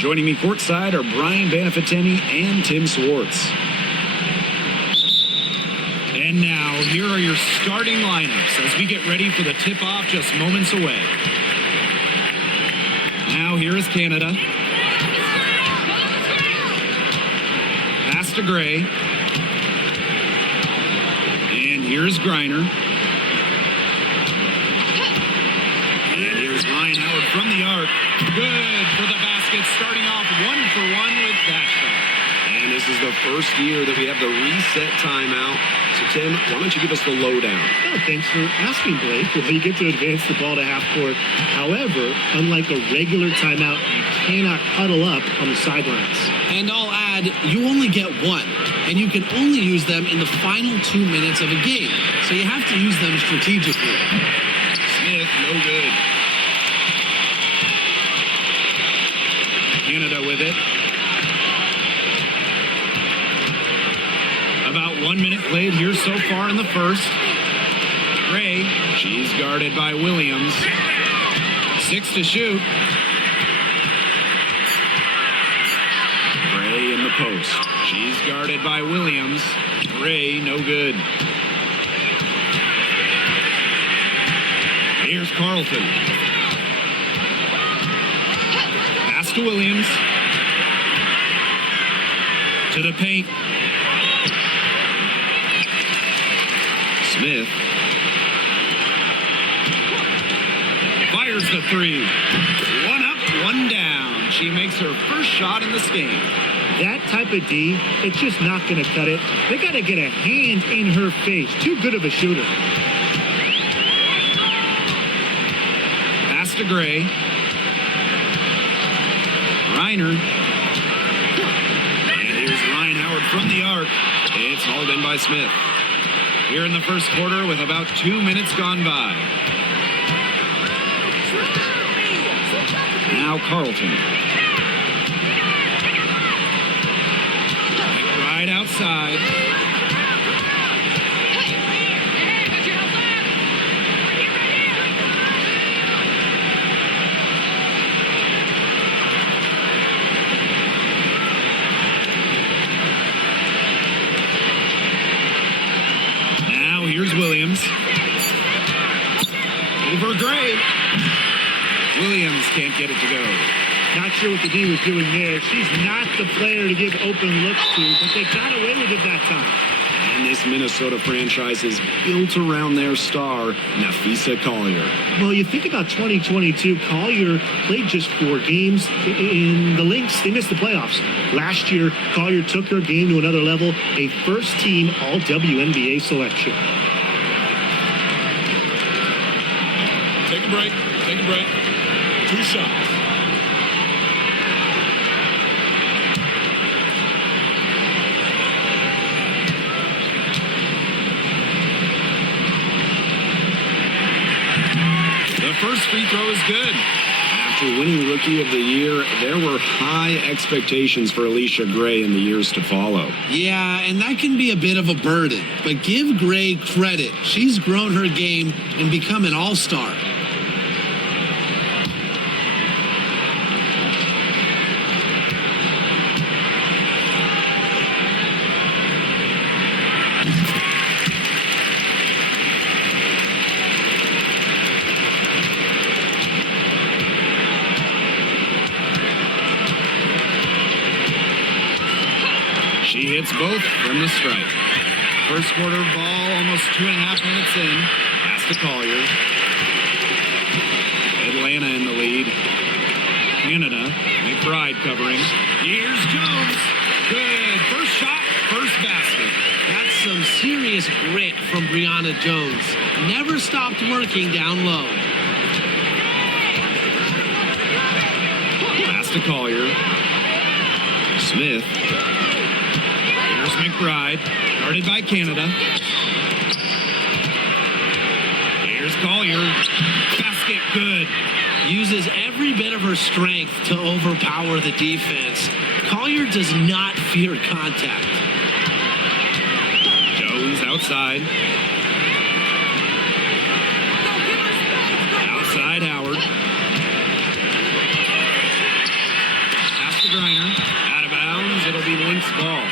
Joining me courtside are Brian Banafiteni and Tim Swartz. And now, here are your starting lineups as we get ready for the tip-off just moments away. Now, here is Canada. Pass to Gray. And here's Griner. And here's Ryan Howard from the arc. Good for the basket, starting off 1-for-1 with that shot. And this is the first year that we have the reset timeout. So, Tim, why don't you give us the lowdown? Oh, thanks for asking, Blake. Well, you get to advance the ball to half court. However, unlike a regular timeout, you cannot huddle up on the sidelines. And I'll add, you only get one, and you can only use them in the final 2 minutes of a game. So you have to use them strategically. Smith, no good. Canada with it. About 1 minute played here so far in the first. Gray, she's guarded by Williams. 6 to shoot. Gray in the post. She's guarded by Williams. Gray, no good. Here's Carlton. Pass to Williams. To the paint. Smith fires the three. One up, one down. She makes her first shot in this game. That type of D, it's just not going to cut it. They got to get a hand in her face. Too good of a shooter. Pass to Gray. Reiner. And here's Ryan Howard from the arc. It's hauled in by Smith. Here in the first quarter with about 2 minutes gone by. Now Carlton. Right outside. Here's Williams. Over Gray. Williams can't get it to go. Not sure what the D was doing there. She's not the player to give open looks to, but they got away with it that time. And this Minnesota franchise is built around their star, Napheesa Collier. Well, you think about 2022, Collier played just 4 games. In the Lynx, they missed the playoffs. Last year, Collier took her game to another level, a first-team All-WNBA selection. Take a break. Take a break. 2 shots. The first free throw is good. After winning Rookie of the Year, there were high expectations for Alicia Gray in the years to follow. Yeah, and that can be a bit of a burden. But give Gray credit. She's grown her game and become an all-star. She hits both from the stripe. First quarter ball, almost 2.5 minutes in. Pass to Collier. Atlanta in the lead. Canada. McBride covering. Here's Jones. Good. First shot, first basket. That's some serious grit from Brianna Jones. Never stopped working down low. Pass to Collier. Smith. Here's McBride, guarded by Canada. Here's Collier. Basket, good. Uses every bit of her strength to overpower the defense. Collier does not fear contact. Jones outside. Outside Howard. Pass Pass to Griner. Out of bounds. It'll be Lynx ball.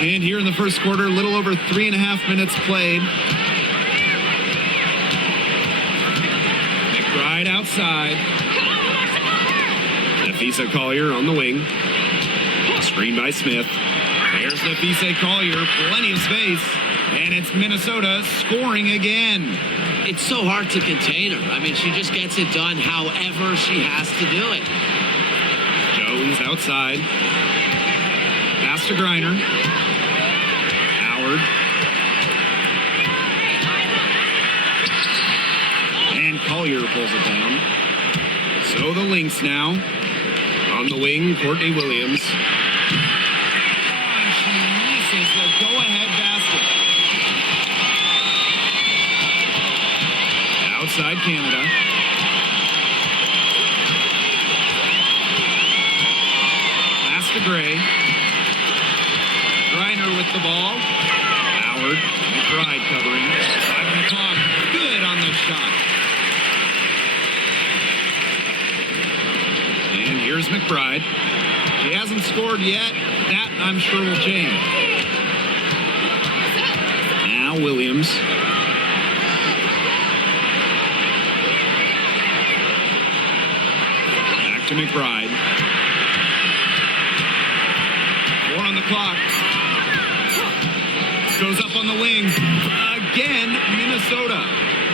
And here in the first quarter, a little over 3.5 minutes played. McBride outside. Nafisa Collier on the wing. Screen by Smith. There's Nafisa Collier, plenty of space. And it's Minnesota scoring again. It's so hard to contain her. I mean, she just gets it done however she has to do it. Jones outside. Pass to Griner. Howard. And Collier pulls it down. So the Lynx now. On the wing, Courtney Williams. And she misses the go-ahead basket. Outside Canada. Pass to Gray. Griner with the ball. Howard. McBride covering. 5 on the clock. Good on the shot. And here's McBride. She hasn't scored yet. That, I'm sure, will change. Now Williams. Back to McBride. 4 on the clock. Goes up on the wing. Again, Minnesota.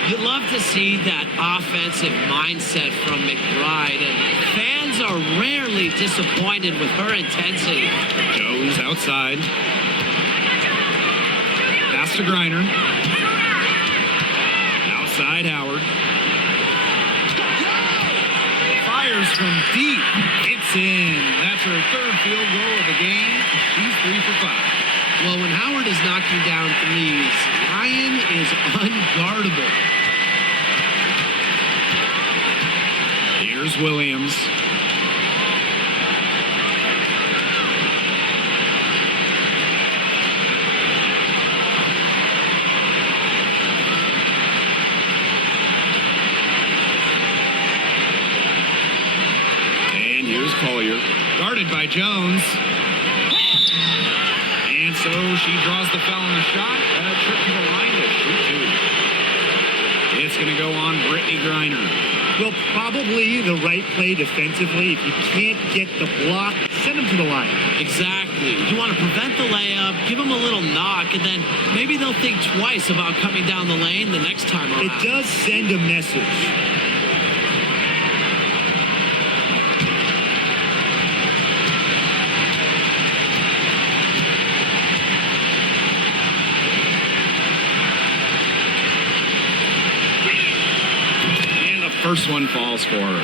You love to see that offensive mindset from McBride, and fans are rarely disappointed with her intensity. Jones outside. Pass to Griner. Outside Howard. Fires from deep. It's in. That's her third field goal of the game. She's 3 for 5. Well, when Howard is knocking down threes, Ryan is unguardable. Here's Williams. And here's Collier. Guarded by Jones. And so she draws the foul on the shot. Trip to the line to shoot 2. It's going to go on Brittany Griner. Well, probably the right play defensively. If you can't get the block, send them to the line. Exactly. You want to prevent the layup, give them a little knock, and then maybe they'll think twice about coming down the lane the next time around. It does send a message. First one falls for her.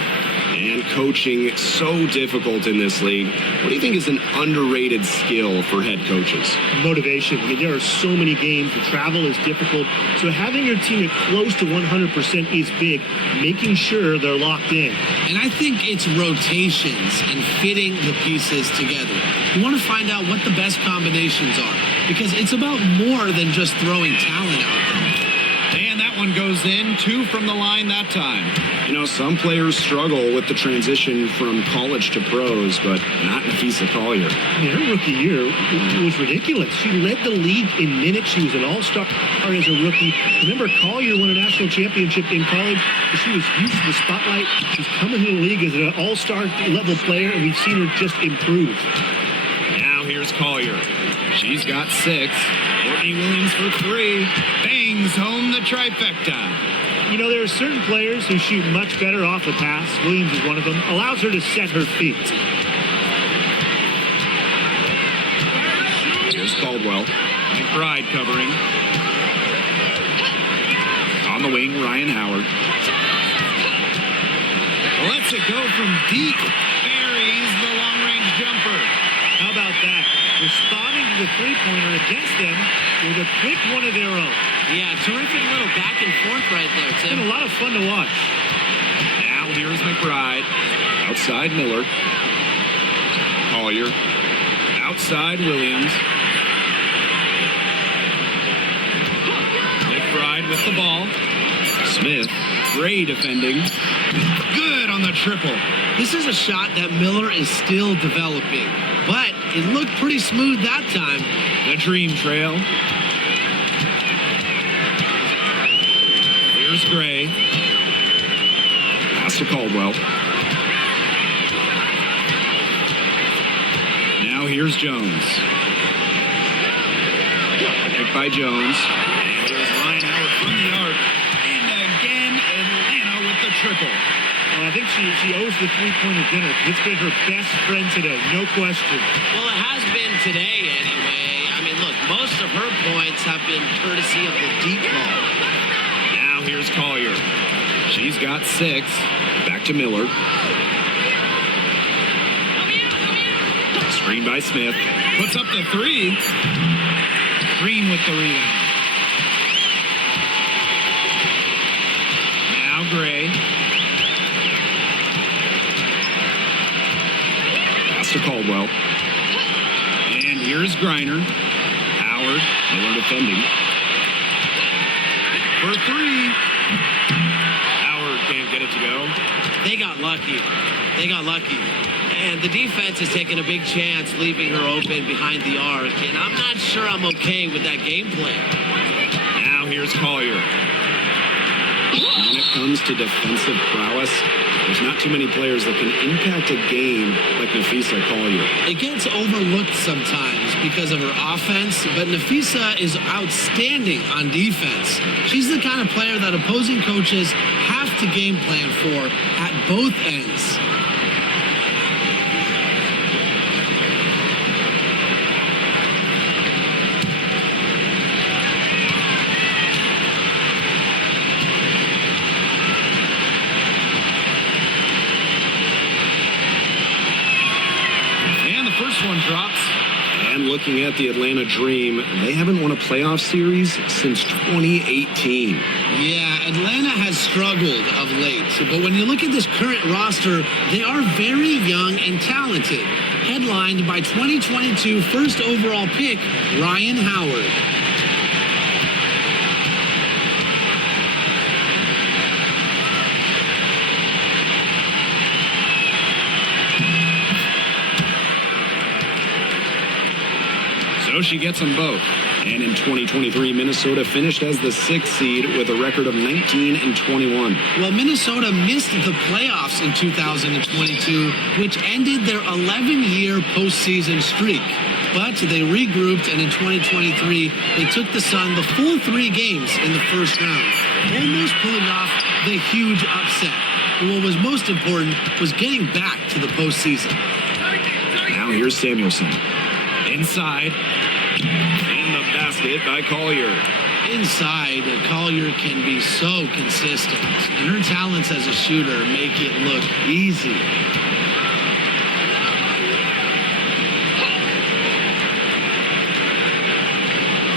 And coaching so difficult in this league. What do you think is an underrated skill for head coaches? Motivation. I mean, there are so many games. The travel is difficult. So having your team at close to 100% is big. Making sure they're locked in. And I think it's rotations and fitting the pieces together. You want to find out what the best combinations are, because it's about more than just throwing talent out there. And that one goes in. 2 from the line that time. You know, some players struggle with the transition from college to pros, but not Nafisa Collier. I mean, her rookie year was ridiculous. She led the league in minutes. She was an all-star as a rookie. Remember, Collier won a national championship in college. She was used to the spotlight. She's coming to the league as an all-star level player, and we've seen her just improve. Now here's Collier. She's got 6. Courtney Williams for 3. Bangs home the trifecta. You know, there are certain players who shoot much better off the pass. Williams is one of them. Allows her to set her feet. Here's Caldwell. McBride covering. On the wing, Ryan Howard. Lets it go from deep. Buries the long-range jumper. How about that? Responding to the three-pointer against them with a quick one of their own. Yeah, terrific little back and forth right there, It's Tim. been a lot of fun to watch. Now here's McBride. Outside Miller. Collier. Outside Williams. with the ball. Smith, Gray defending. Good on the triple. This is a shot that Miller is still developing, but it looked pretty smooth that time. The dream trail. Here's Gray. Pass to Caldwell. Now here's Jones. Picked by Jones. Here's Ryan Howard from the arc. And again, Atlanta with the triple. Well, I think she owes the three-pointer dinner. It's been her best friend today, no question. Well, it has been today anyway. I mean, look, most of her points have been courtesy of the deep ball. Now here's Collier. She's got 6. Back to Miller. Screen by Smith. Puts up the 3. Green with the rebound. Now Gray. Pass to Caldwell. And here's Griner. Howard. Miller defending. For 3. Howard can't get it to go. They got lucky. And the defense is taking a big chance, leaving her open behind the arc. And I'm not sure I'm okay with that game plan. Now here's Collier. When it comes to defensive prowess, there's not too many players that can impact a game like Nafisa Collier. It gets overlooked sometimes because of her offense, but Nafisa is outstanding on defense. She's the kind of player that opposing coaches have to game plan for at both ends. One drops. And looking at the Atlanta Dream, they haven't won a playoff series since 2018. Yeah, Atlanta has struggled of late, but when you look at this current roster, they are very young and talented. Headlined by 2022 first overall pick, Ryan Howard. So she gets them both. And in 2023, Minnesota finished as the 6th seed with a record of 19-21. Well, Minnesota missed the playoffs in 2022, which ended their 11-year postseason streak. But they regrouped, and in 2023, they took the Sun the full 3 games in the first round, almost pulling off the huge upset. And what was most important was getting back to the postseason. Now here's Samuelson. Inside. In the basket by Collier. Inside, Collier can be so consistent, and her talents as a shooter make it look easy.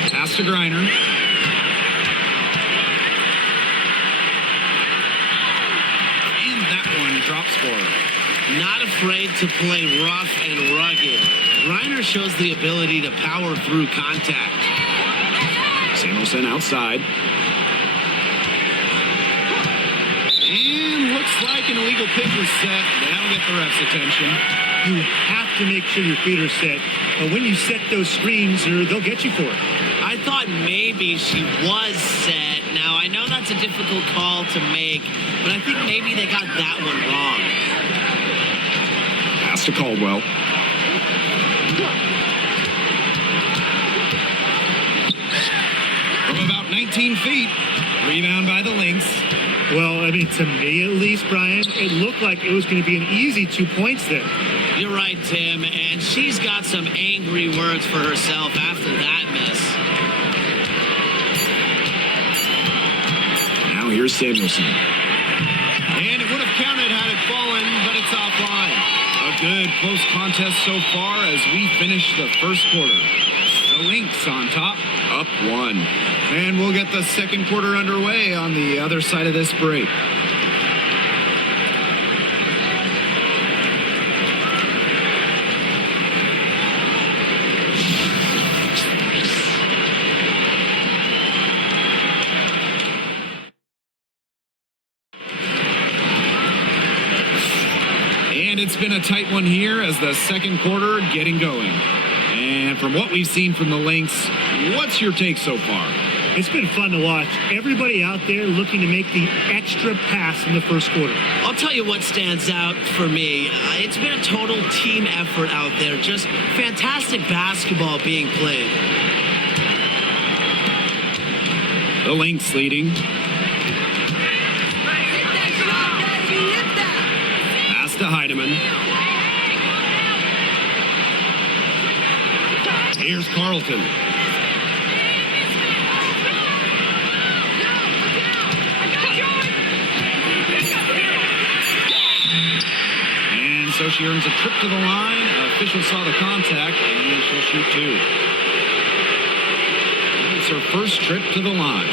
Pass to Griner. And that one drops for her. Not afraid to play rough and rugged. Griner shows the ability to power through contact. Samuelson outside. And looks like an illegal pick was set. That'll get the ref's attention. You have to make sure your feet are set. When you set those screens, they'll get you for it. I thought maybe she was set. Now, I know that's a difficult call to make, but I think maybe they got that one wrong. Pass to Caldwell. From about 19 feet. Rebound by the Lynx. Well, I mean, to me at least, Brian, it looked like it was going to be an easy 2 points there. You're right, Tim, and she's got some angry words for herself after that miss. Now here's Samuelson. And it would have counted had it fallen, but it's offline. A good close contest so far as we finish the first quarter. The Lynx on top, up 1. And we'll get the second quarter underway on the other side of this break. it's been a tight one here as the second quarter getting going. And from what we've seen from the Lynx, what's your take so far? It's been fun to watch. Everybody out there looking to make the extra pass in the first quarter. I'll tell you what stands out for me. It's been a total team effort out there. Just fantastic basketball being played. The Lynx leading. Pass to Heidemann. Here's Carlton. And so she earns a trip to the line. Officials saw the contact, and she'll shoot two. It's her first trip to the line.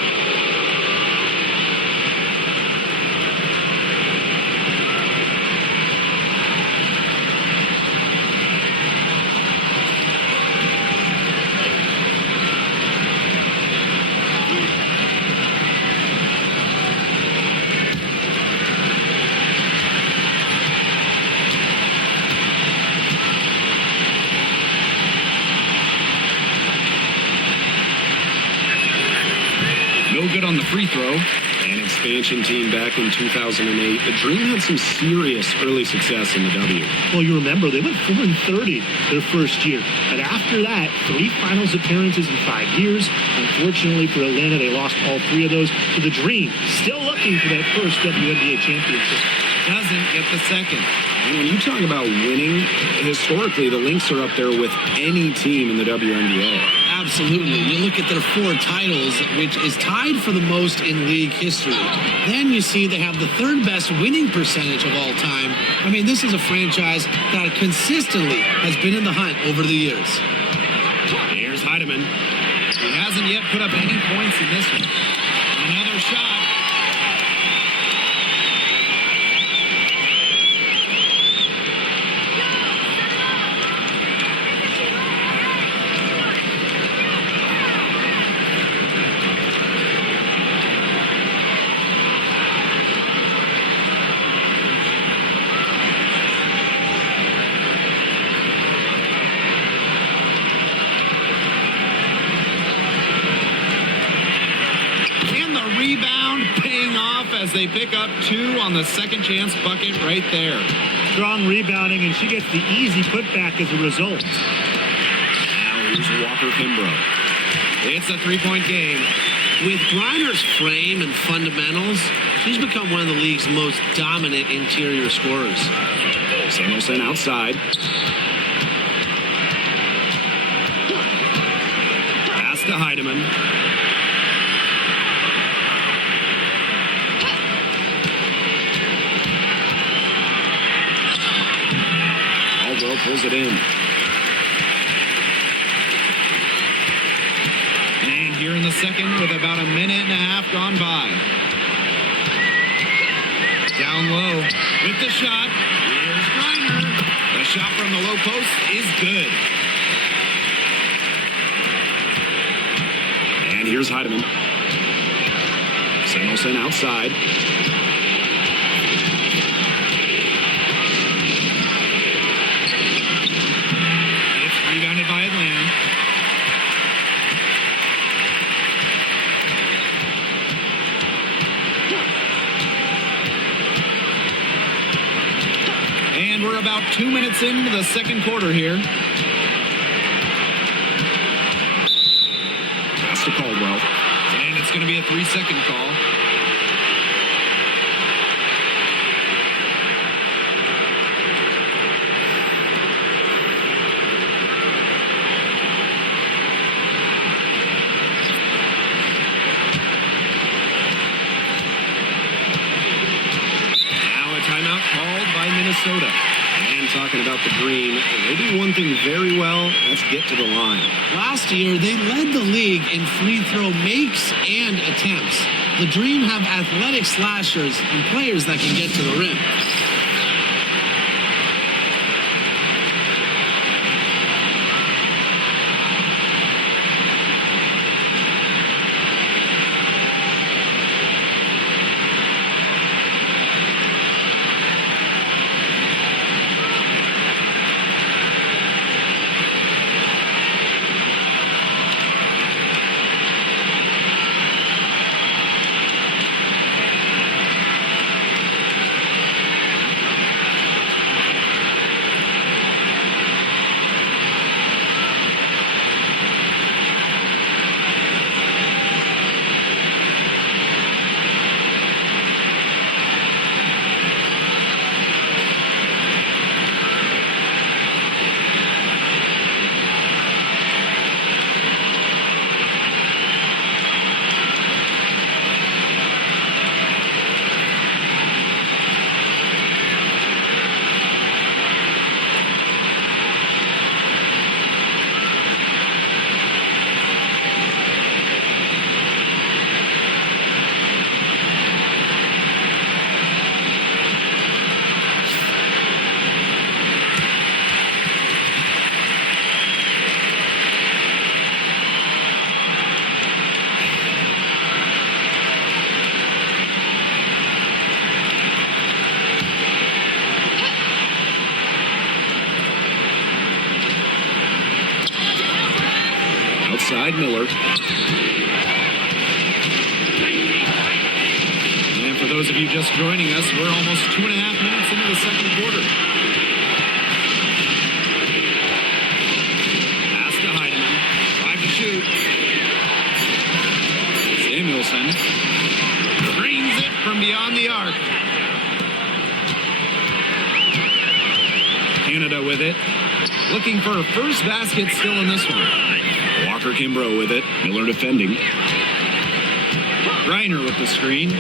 Good on the free throw. An expansion team back in 2008. The Dream had some serious early success in the W. Well, you remember, they went 4-30 their first year. But after that, 3 finals appearances in 5 years. Unfortunately for Atlanta, they lost all 3 of those. So the Dream still looking for that first WNBA championship. Doesn't get the second. And when you talk about winning, historically, the Lynx are up there with any team in the WNBA. Absolutely. You look at their 4 titles, which is tied for the most in league history. Then you see they have the 3rd best winning percentage of all time. I mean, this is a franchise that consistently has been in the hunt over the years. Here's Heidemann. He hasn't yet put up any points in this one. Another shot. Rebound paying off as they pick up 2 on the second chance bucket right there. Strong rebounding, and she gets the easy putback as a result. Now here's Walker Kimbrough. It's a 3-point game. With Griner's frame and fundamentals, she's become one of the league's most dominant interior scorers. Samuelson outside. Pass to Heidemann. Caldwell pulls it in. And here in the second with about a minute and a half gone by. Down low with the shot. Here's Griner. The shot from the low post is good. And here's Heidemann. Samuelson outside. It's rebounded by Atlanta. And we're about 2 minutes into the second quarter here. Pass to Caldwell. And it's going to be a 3-second call. Now a timeout called by Minnesota. And talking about the Dream, they do one thing very well. Let's get to the line. Last year, they led the league in free throw makes and attempts. The Dream have athletic slashers and players that can get to the rim. Outside Miller. And for those of you just joining us, we're almost 2.5 minutes into the second quarter. Pass to Heidemann. 5 to shoot. Samuelson drains it from beyond the arc. Canada with it. Looking for a first basket still in this one. Walker Kimbrough with it. Miller defending. Reiner with the screen.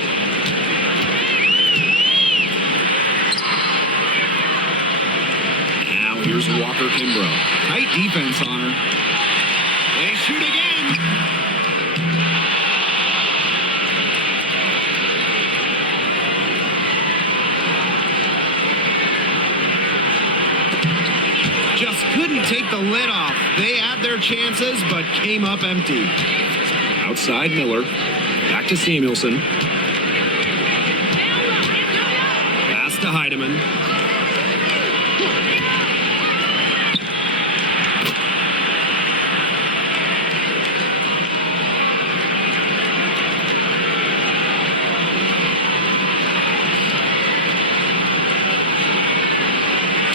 Now here's Walker Kimbrough. Tight defense on her. They shoot again. Just couldn't take the lid off. They had their chances, but came up empty. Outside Miller. Back to Samuelson. Pass to Heidemann.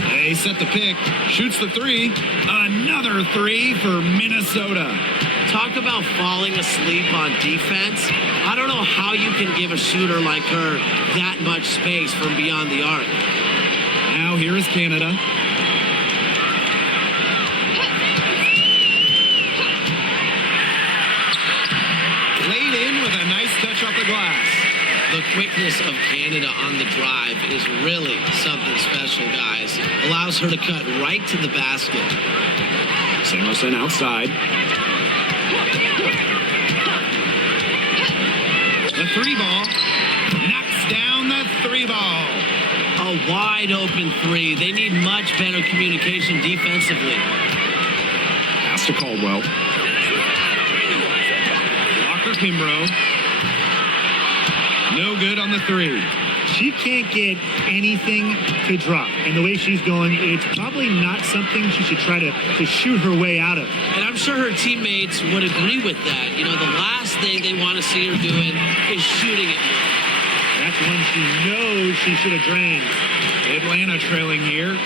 They set the pick. Shoots the three. Another three for Minnesota. Talk about falling asleep on defense. I don't know how you can give a shooter like her that much space from beyond the arc. Now here is Canada. Laid in with a nice touch off the glass. The quickness of Canada on the drive is really something special, guys. Allows her to cut right to the basket. Samuelson outside. The three ball. Knocks down the three ball. A wide open three. They need much better communication defensively. Pass to Caldwell. Walker Kimbrough. No good on the three. She can't get anything to drop. And the way she's going, it's probably not something she should try to shoot her way out of. And I'm sure her teammates would agree with that. You know, the last thing they want to see her doing is shooting it. That's one she knows she should have drained. Atlanta trailing here.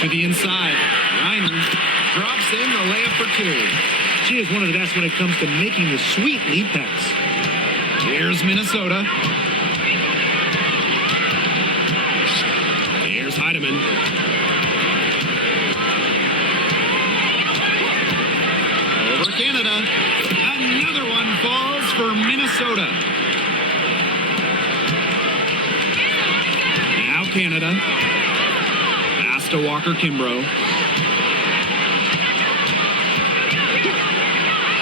To the inside. Reiner drops in the layup for two. She is one of the best when it comes to making the sweet lead pass. Here's Minnesota. Here's Heidemann. Over Canada. Another one falls for Minnesota. Now Canada. Pass to Walker Kimbrough.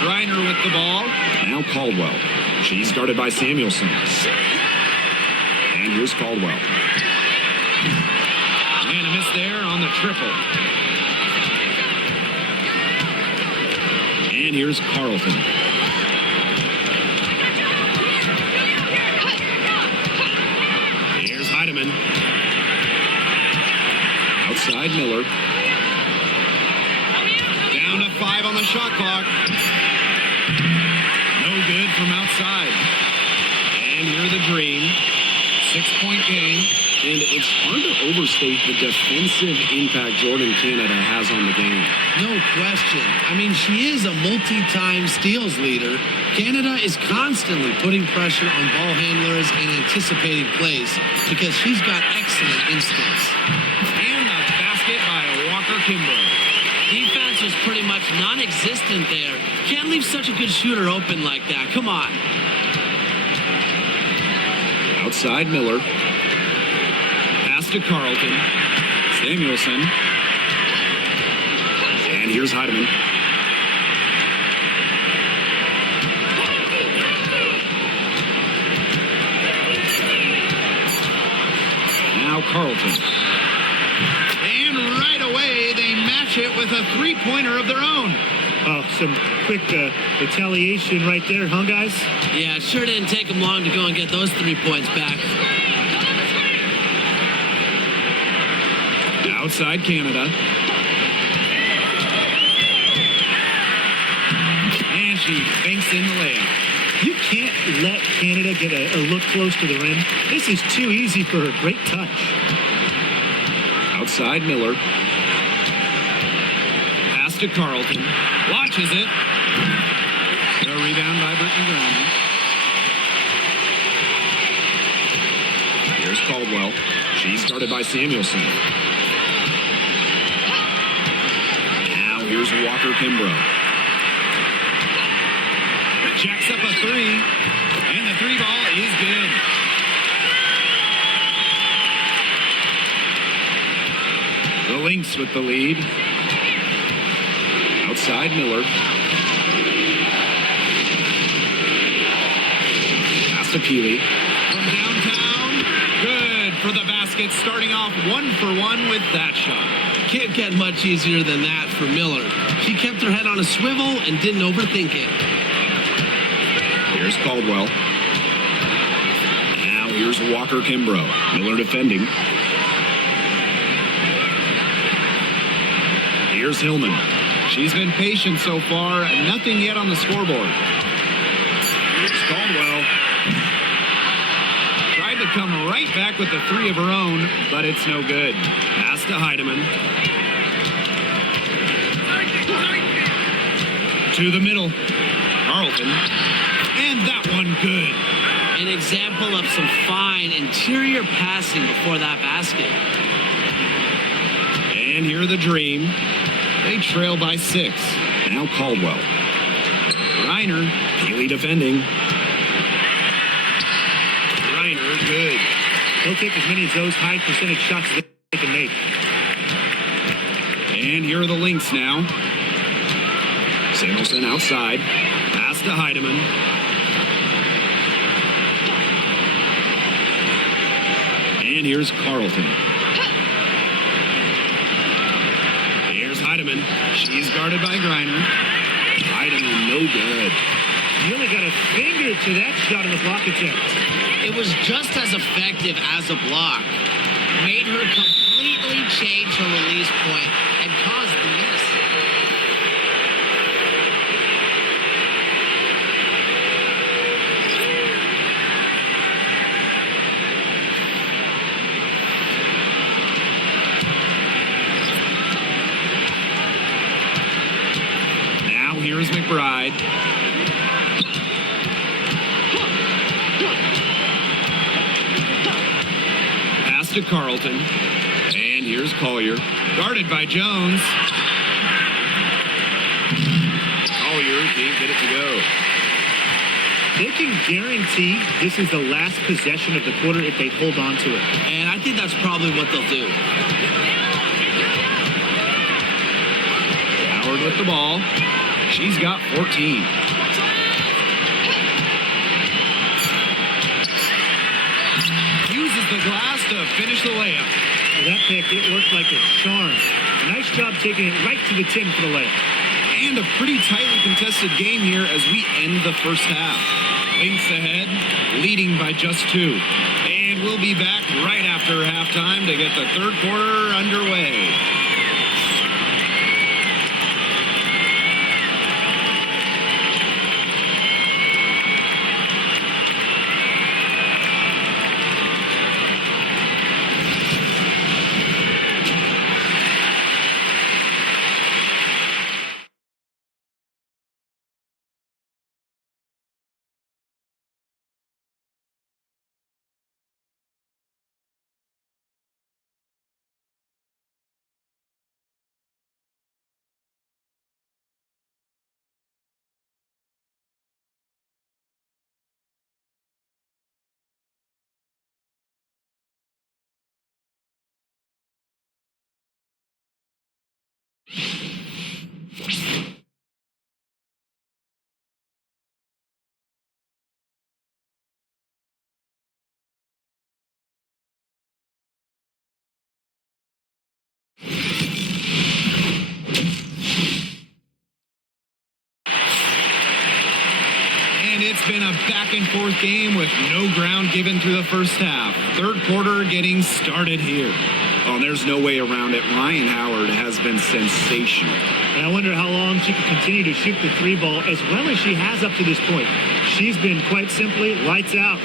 Reiner with the ball. Now Caldwell. She's guarded by Samuelson. And here's Caldwell. And a miss there on the triple. And here's Carlton. Here's Heidemann. Outside Miller. Down to 5 on the shot clock. No good from outside. And here the Dream. 6-point game. And it's hard to overstate the defensive impact Jordan Canada has on the game. No question. I mean, she is a multi-time steals leader. Canada is constantly putting pressure on ball handlers and anticipating plays because she's got excellent instincts. And a basket by Walker Kimbrough. Defense was pretty much non-existent there. Can't leave such a good shooter open like that. Come on. Outside Miller. Pass to Carlton. Samuelson. And here's Heidemann. Now Carlton. And right away, they match it with a three-pointer of their own. Oh, some quick retaliation right there, huh, guys? Yeah, it sure didn't take them long to go and get those 3 points back. Outside Canada. knocks in the layup. You can't let Canada get a look close to the rim. This is too easy for her. Great touch. Outside Miller. Pass to Carlton. Launches it. A rebound by Brittany Griner. Here's Caldwell. She's guarded by Samuelson. Now here's Walker Kimbrough. Jacks up a three. And the three ball is good. The Lynx with the lead. Outside Miller. Pass to Peely. From downtown. Good for the basket. Starting off 1 for 1 with that shot. Can't get much easier than that for Miller. She kept her head on a swivel and didn't overthink it. Here's Caldwell. Now here's Walker Kimbrough. Miller defending. Here's Hillman. She's been patient so far. Nothing yet on the scoreboard. Here's Caldwell. Tried to come right back with the three of her own, but it's no good. Pass to Heidemann. To the middle. Carlton. And that one good. An example of some fine interior passing before that basket. And here the Dream. They trail by 6. Now Caldwell. Griner. Peely defending. Griner, good. They'll take as many of those high percentage shots as they can make. And here are the Lynx now. Samuelson outside. Pass to Heidemann. And here's Carlton. Here's Heidemann. She's guarded by Griner. Heidemann, no good. You only got a finger to that shot in the block attempt. It was just as effective as a block. Made her completely change her release point and caused the miss. Now here's McBride. Pass to Carlton. And here's Collier. Guarded by Jones. Collier can't get it to go. They can guarantee this is the last possession of the quarter if they hold on to it. And I think that's probably what they'll do. Howard with the ball. She's got 14. Uses the glass to finish the layup. For that pick, it worked like a charm. Nice job taking it right to the 10 for the layup. And a pretty tightly contested game here as we end the first half. Lynx ahead, leading by just 2. And we'll be back right after halftime to get the third quarter underway. And it's been a back-and-forth game with no ground given through the first half. Third quarter getting started here. Oh, and there's no way around it. Ryan Howard has been sensational. And I wonder how long she can continue to shoot the three ball as well as she has up to this point. She's been quite simply lights out.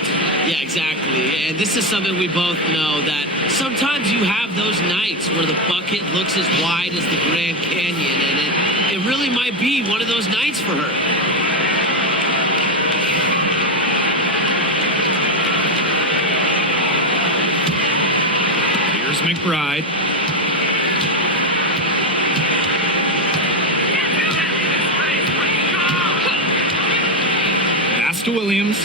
Yeah, exactly. And this is something we both know, that sometimes you have those nights where the bucket looks as wide as the Grand Canyon, and it really might be one of those nights for her. Here's McBride. Pass to Williams.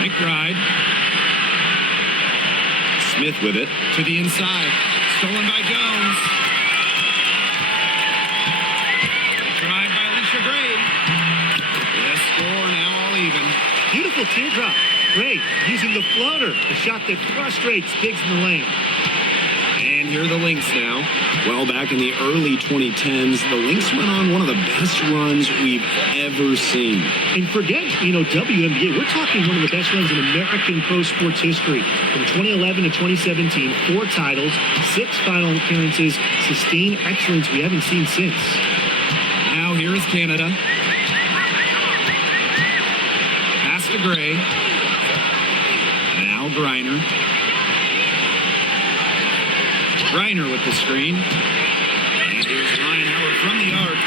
McBride. Smith with it. To the inside. Stolen by Jones. Drive by Alicia Gray. The score now all even. Beautiful teardrop. Great. Using the floater, a shot that frustrates Biggs in the lane. And here are the Lynx now. Well, back in the early 2010s, the Lynx went on one of the best runs we've ever seen. And forget, WNBA, we're talking one of the best runs in American pro sports history. From 2011 to 2017, 4 titles, 6 final appearances, sustained excellence we haven't seen since. Now here is Canada. Pass to Gray. Now Griner. Griner with the screen. And here's Ryan Howard from the arc.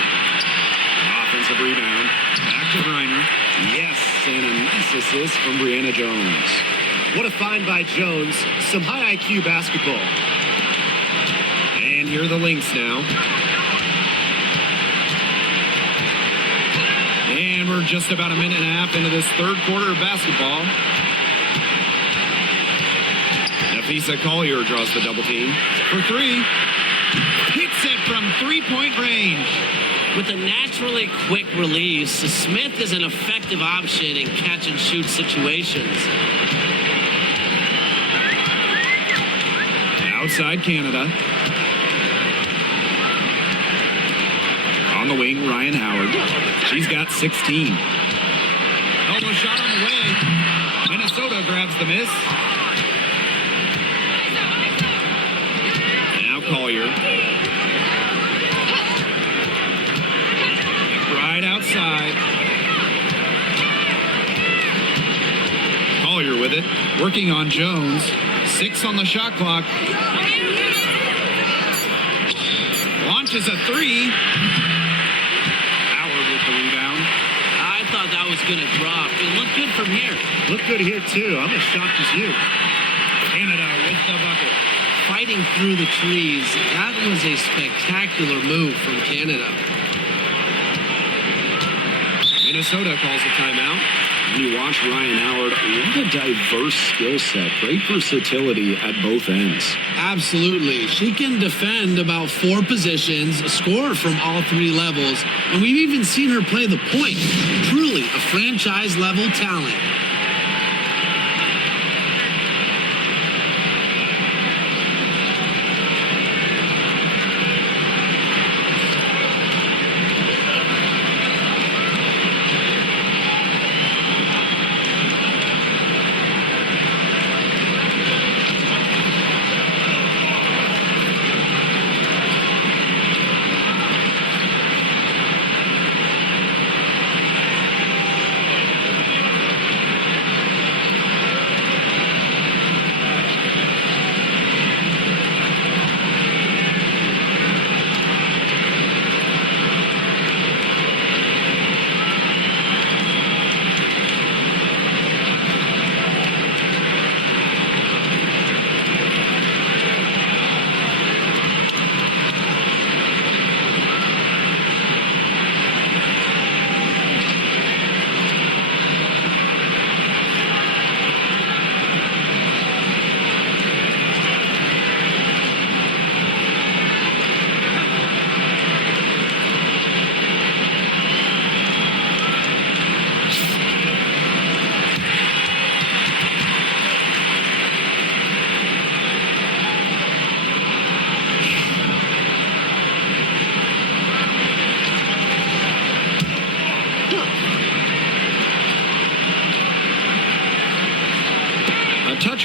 Offensive rebound. Back to Griner. Yes, and a nice assist from Brianna Jones. What a find by Jones. Some high IQ basketball. And here are the Lynx now. And we're just about a minute and a half into this third quarter of basketball. Nafisa Collier draws the double team for 3. Hits it from three-point range. With a naturally quick release, Smith is an effective option in catch-and-shoot situations. Outside Canada. On the wing, Ryan Howard. She's got 16. Elbow shot on the way. Minnesota grabs the miss. Now Collier. McBride outside. Collier with it. Working on Jones. 6 on the shot clock. Launches a 3. Howard with the rebound. I thought that was going to drop. It looked good from here. Looked good here, too. I'm as shocked as you. Canada with the bucket. Fighting through the trees. That was a spectacular move from Canada. Minnesota calls a timeout. When you watch Ryan Howard, what a diverse skill set. Great versatility at both ends. Absolutely. She can defend about 4 positions, score from all 3 levels, and we've even seen her play the point. Truly a franchise-level talent.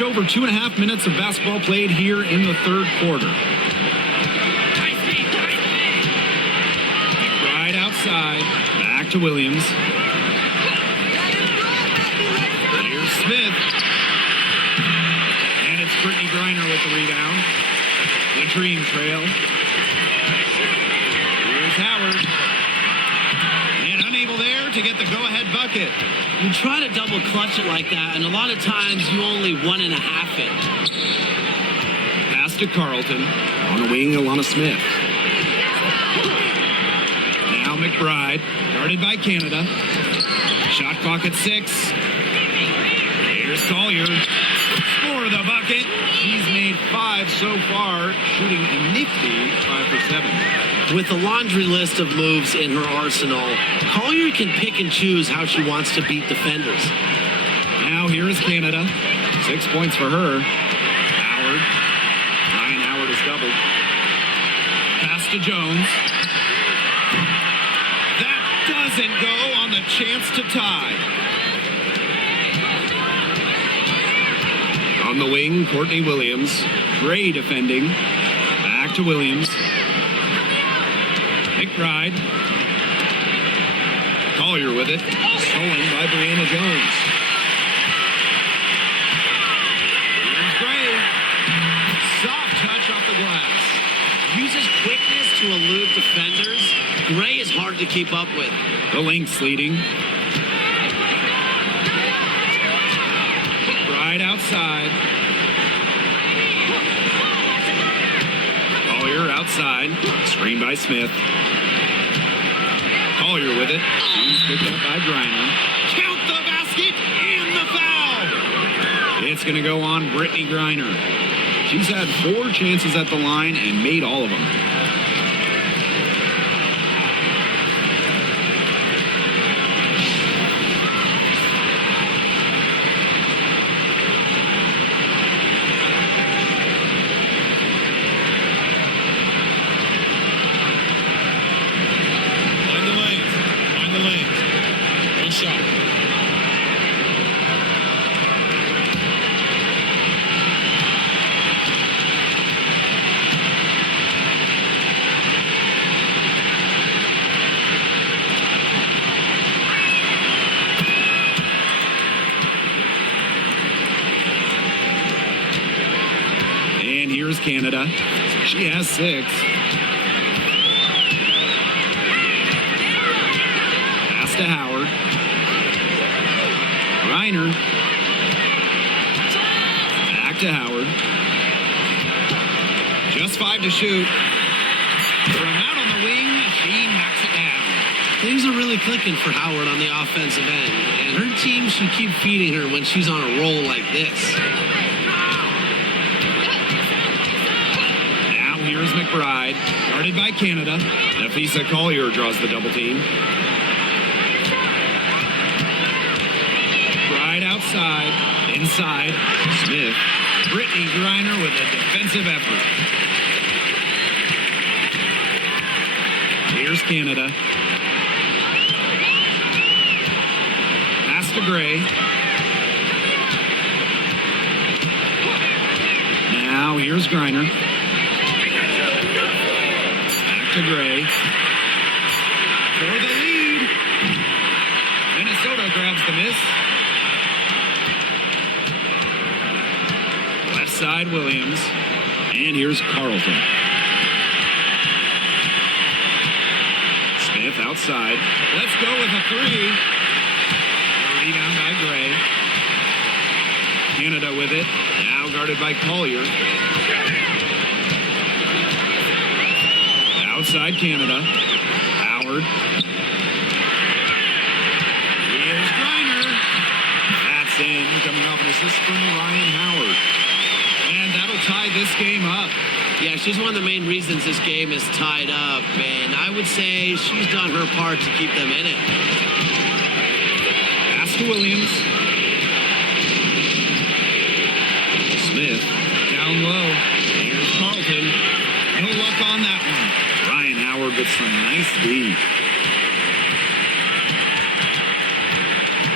touch over 2.5 minutes of basketball played here in the third quarter. Right outside. Back to Williams. Here's Smith. And it's Brittany Griner with the rebound. The Dream Trail. Here's Howard. And unable there to get the go-ahead bucket. You try to double clutch it like that, and a lot of times you only 1.5 it. Pass to Carlton. On the wing, Alana Smith. Now McBride, guarded by Canada. Shot clock at 6. Here's Collier. For the bucket. She's made 5 so far, shooting a nifty 5 for 7. With a laundry list of moves in her arsenal, Collier can pick and choose how she wants to beat defenders. Now here is Canada. 6 points for her. Howard. Ryan Howard is doubled. Pass to Jones. That doesn't go on the chance to tie. On the wing, Courtney Williams. Gray defending. Back to Williams. McBride. Collier with it. Stolen by Brianna Jones. Here's Gray. Soft touch off the glass. Uses quickness to elude defenders. Gray is hard to keep up with. The Lynx leading. Right outside. Collier outside. Screen by Smith. Collier with it. She's picked up by Griner. Count the basket and the foul. It's going to go on Brittany Griner. She's had 4 chances at the line and made all of them. Find the lane. One shot. And here's Canada. She has 6. Pass to Howard. Griner. Back to Howard. Just 5 to shoot. From out on the wing, she knocks it down. Things are really clicking for Howard on the offensive end, and her team should keep feeding her when she's on a roll like this. Now here's McBride, guarded by Canada. Nafisa Collier draws the double team. McBride outside, inside, Smith. Brittany Griner with a defensive effort. Here's Canada. Pass to Gray. Now here's Griner. Back to Gray. For the lead. Minnesota grabs the miss. Left side Williams. And here's Carlton. Smith outside. Let's go with a 3. Rebound by Gray. Canada with it. Now guarded by Collier. Outside Canada. Howard. Here's Griner. That's in. Coming off an assist from Ryan Howard. And that'll tie this game up. Yeah, she's one of the main reasons this game is tied up, and I would say she's done her part to keep them in it. Pass to Williams. Smith down low. Here's Carlton. No luck on that one. Ryan Howard with some nice D.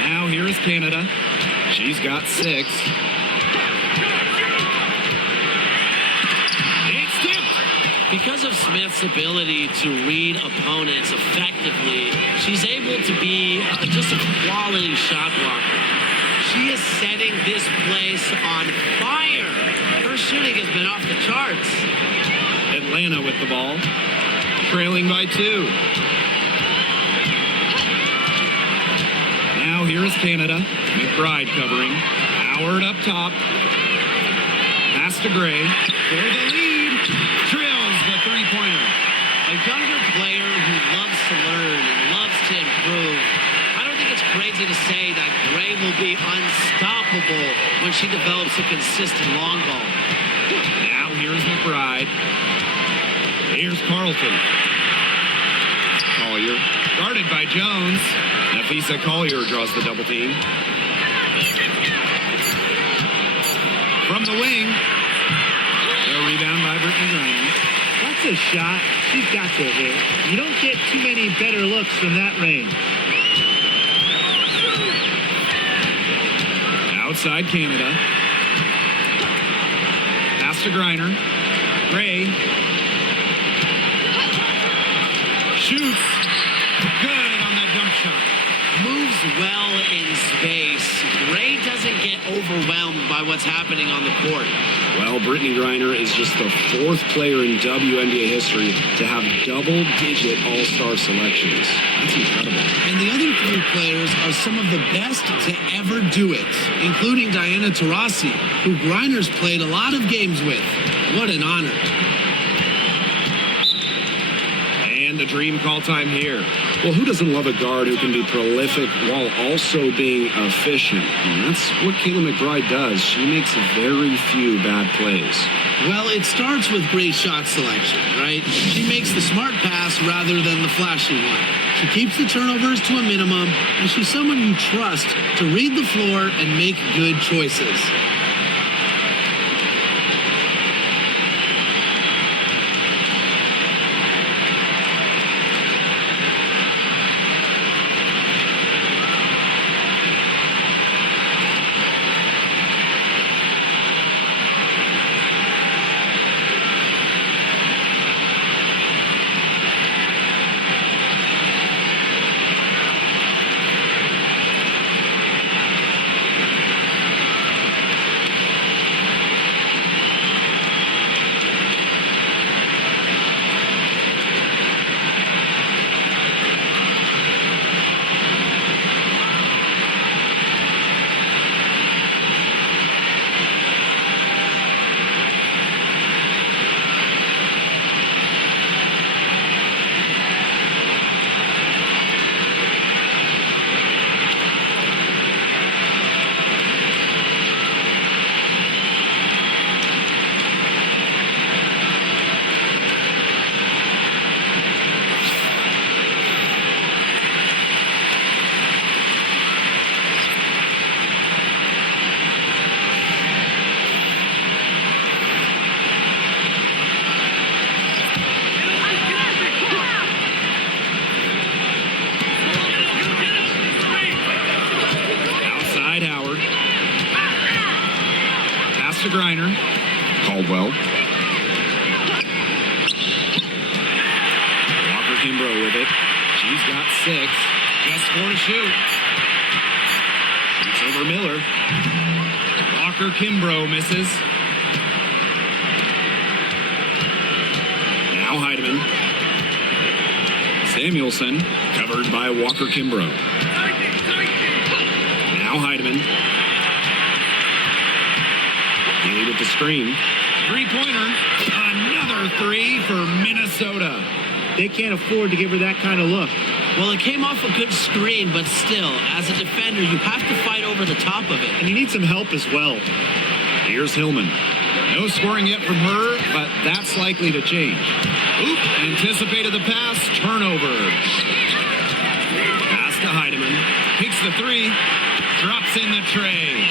Now here is Canada. She's got 6. Because of Smith's ability to read opponents effectively, she's able to be just a quality shot blocker. She is setting this place on fire. Her shooting has been off the charts. Atlanta with the ball, trailing by 2. Now here is Canada. McBride covering. Howard up top. Pass to Gray for the lead. Drills the three-pointer. A younger player who loves to learn and loves to improve. I don't think it's crazy to say that Gray will be unstoppable when she develops a consistent long ball. Now here's McBride. Here's Carlton. Collier guarded by Jones. Nafisa Collier draws the double team. From the wing. The rebound by Brittany Griner. That's a shot she's got to hit. You don't get too many better looks from that range. Outside Canada. Pass to Griner. Gray. Shoots. Good on that jump shot. Moves well in space. Gray doesn't get overwhelmed by what's happening on the court. Well, Brittany Griner is just the 4th player in WNBA history to have double-digit all-star selections. That's incredible. And the other 3 players are some of the best to ever do it, including Diana Taurasi, who Griner's played a lot of games with. What an honor. And the dream call time here. Well, who doesn't love a guard who can be prolific while also being efficient? And that's what Kayla McBride does. She makes very few bad plays. Well, it starts with great shot selection, right? She makes the smart pass rather than the flashy one. She keeps the turnovers to a minimum, and she's someone you trust to read the floor and make good choices. to Griner. Caldwell. Walker Kimbrough with it. She's got 6. Just 4 to shoot. Shoots over Miller. Walker Kimbrough misses. Now Heidemann. Samuelson covered by Walker Kimbrough. Now Heidemann. Healy with the screen. 3-pointer. Another 3 for Minnesota. They can't afford to give her that kind of look. Well, it came off a good screen, but still, as a defender, you have to fight over the top of it. And you need some help as well. Here's Hillman. No scoring yet from her, but that's likely to change. Oop, anticipated the pass, turnover. Pass to Heidemann. Picks the 3, drops in the tray.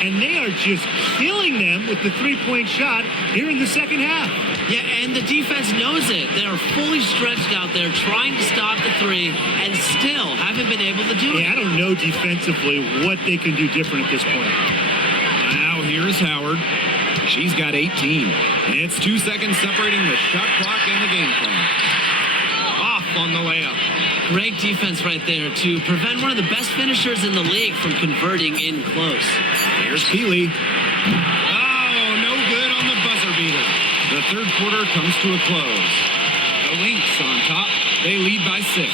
And they are just killing them with the three-point shot here in the second half. Yeah, and the defense knows it. They are fully stretched out there trying to stop the 3 and still haven't been able to do it. Yeah, I don't know defensively what they can do different at this point. Now here's Howard. She's got 18. It's 2 seconds separating the shot clock and the game clock. Off on the layup. Great defense right there to prevent one of the best finishers in the league from converting in close. Here's Peely. Oh, no good on the buzzer beater. The third quarter comes to a close. The Lynx on top. They lead by 6.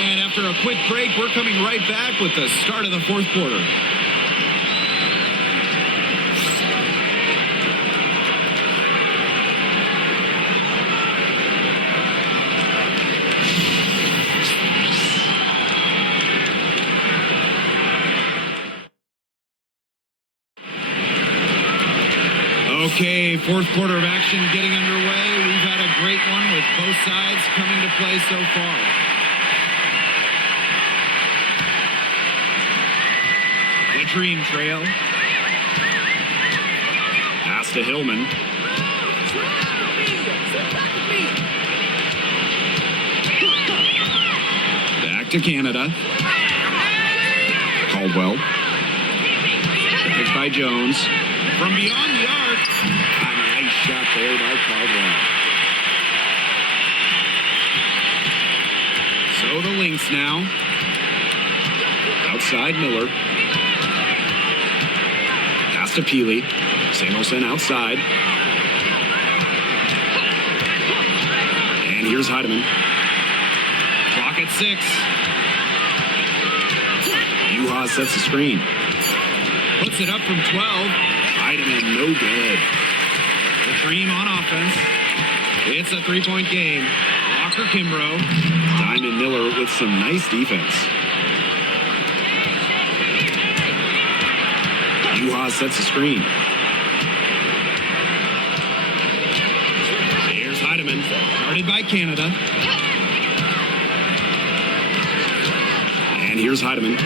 And after a quick break, we're coming right back with the start of the fourth quarter. Okay, fourth quarter of action getting underway. We've had a great one with both sides coming to play so far. The Dream Trail. Pass to Hillman. Back to Canada. Caldwell. Picked by Jones. From beyond the arc. A nice shot there by Caldwell. So the Lynx now. Outside Miller. Pass to Peely. Samuelson outside. And here's Heidemann. Clock at 6. Juha sets the screen. Puts it up from 12. Heidemann, no good. The Dream on offense. It's a three-point game. Walker Kimbrough. Diamond Miller with some nice defense. Juha sets the screen. Here's Heidemann. Guarded by Canada. And here's Heidemann.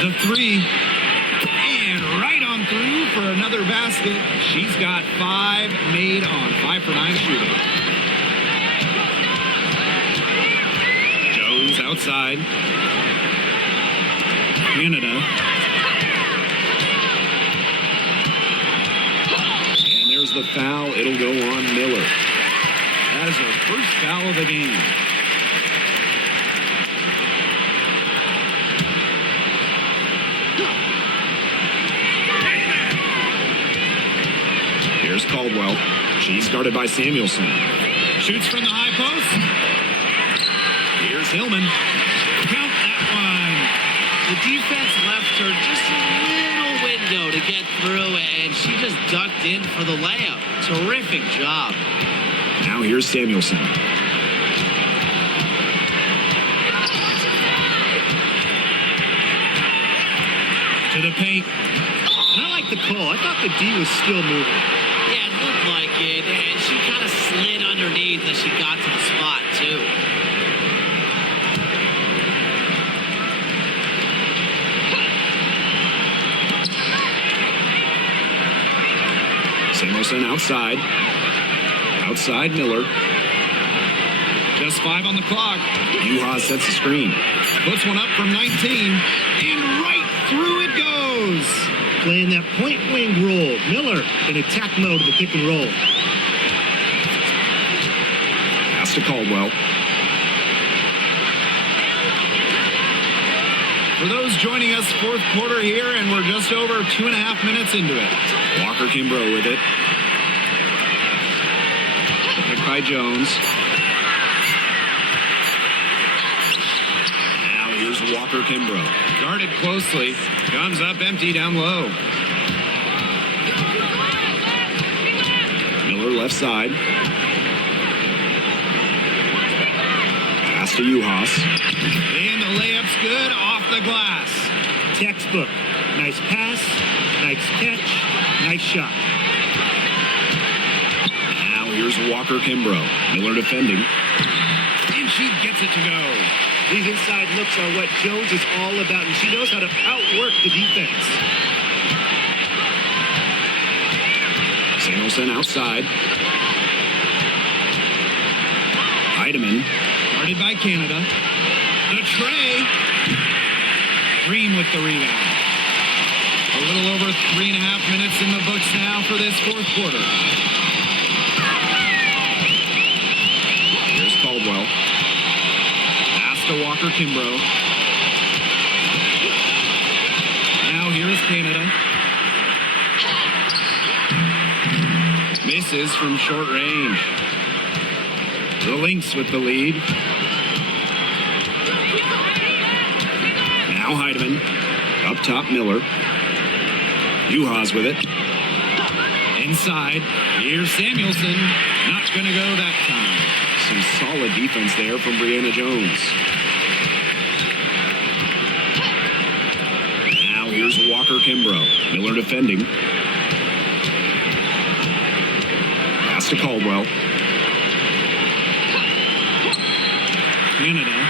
The three, and right on through for another basket. She's got 5 made on 5 for 9 shooting. Jones outside. Canada. And there's the foul. It'll go on Miller. That is her first foul of the game. Here's Caldwell. She's guarded by Samuelson. Shoots from the high post. Here's Hillman. Count that one. The defense left her just a little window to get through, and she just ducked in for the layup. Terrific job. Now here's Samuelson. To the paint. And I like the call. I thought the D was still moving. Yeah, it looked like it, and she kind of slid underneath as she got to the spot, too. Samuelson outside. Outside Miller. Just 5 on the clock. Juha sets the screen. Puts one up from 19. And right through it goes. Playing that point wing roll. Miller in attack mode in the pick and roll. Pass to Caldwell. For those joining us, fourth quarter here, and we're just over 2.5 minutes into it. Walker Kimbrough with it. Picked by Jones. Now here's Walker Kimbrough. Guarded closely. Comes up empty down low. Miller left side. Pass to Juhas. And the layup's good off the glass. Textbook. Nice pass. Nice catch. Nice shot. Now here's Walker Kimbrough. Miller defending. And she gets it to go. These inside looks are what Jones is all about, and she knows how to outwork the defense. Samuelson outside. Heidemann, guarded by Canada. The tray. Dream with the rebound. A little over 3.5 minutes in the books now for this fourth quarter. Here's Caldwell. Pass to Walker Kimbrough. Now here's Canada. Misses from short range. The Lynx with the lead. Now Heidemann. Up top, Miller. Juhas with it. Inside. Here's Samuelson. Not going to go that time. Some solid defense there from Brianna Jones. Now here's Walker Kimbrough. Miller defending. Pass to Caldwell. Canada.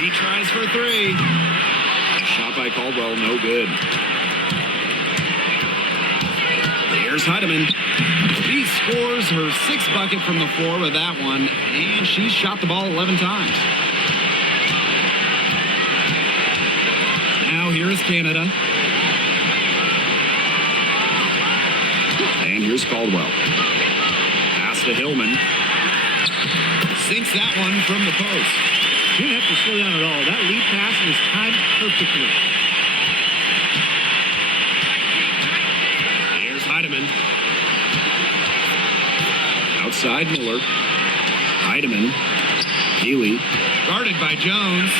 He tries for three. Shot by Caldwell, no good. Here's Heidemann. She scores her sixth bucket from the floor with that one, and she's shot the ball 11 times. Now here's Canada. And here's Caldwell. Pass to Hillman. Sinks that one from the post. You didn't have to slow down at all. That lead pass was timed perfectly. Here's Heidemann. Outside Miller. Heidemann. Healy. Guarded by Jones.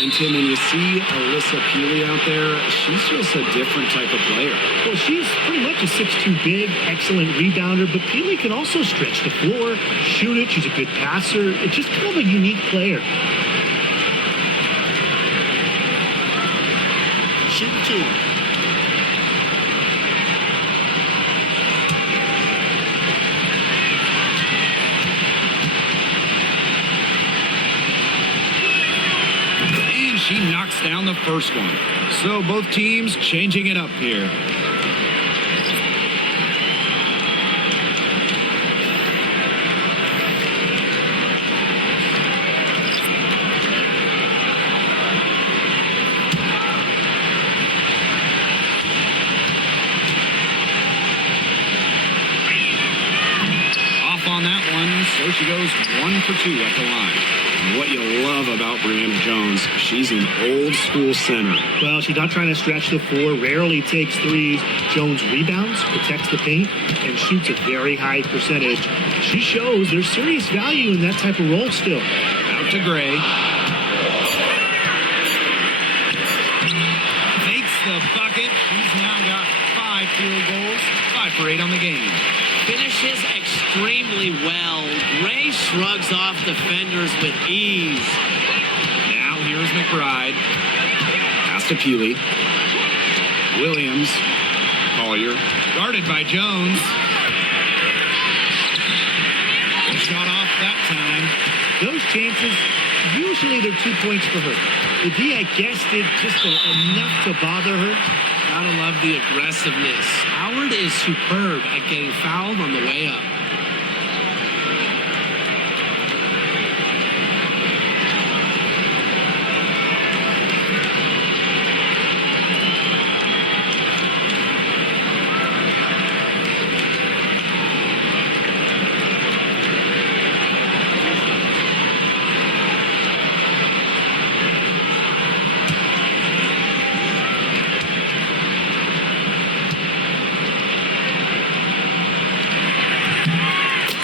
And Tim, when you see Alyssa Peely out there, she's just a different type of player. Well, she's pretty much a 6'2" big, excellent rebounder, but Peely can also stretch the floor, shoot it. She's a good passer. It's just kind of a unique player. Shoot two. And she knocks down the first one. So both teams changing it up here. So she goes 1 for 2 at the line. And what you love about Brianna Jones, she's an old school center. Well, she's not trying to stretch the floor, rarely takes threes. Jones rebounds, protects the paint, and shoots a very high percentage. She shows there's serious value in that type of role still. Out to Gray. Takes the bucket. She's now got 5 field goals, 5 for 8 on the game. Finishes extremely well. Gray shrugs off defenders with ease. Now here's McBride. Pass to Peely. Williams. Collier. Guarded by Jones. Good shot off that time. Those chances, usually they're 2 points for her. The D, I guess, did just enough to bother her. Gotta love the aggressiveness. Howard is superb at getting fouled on the way up.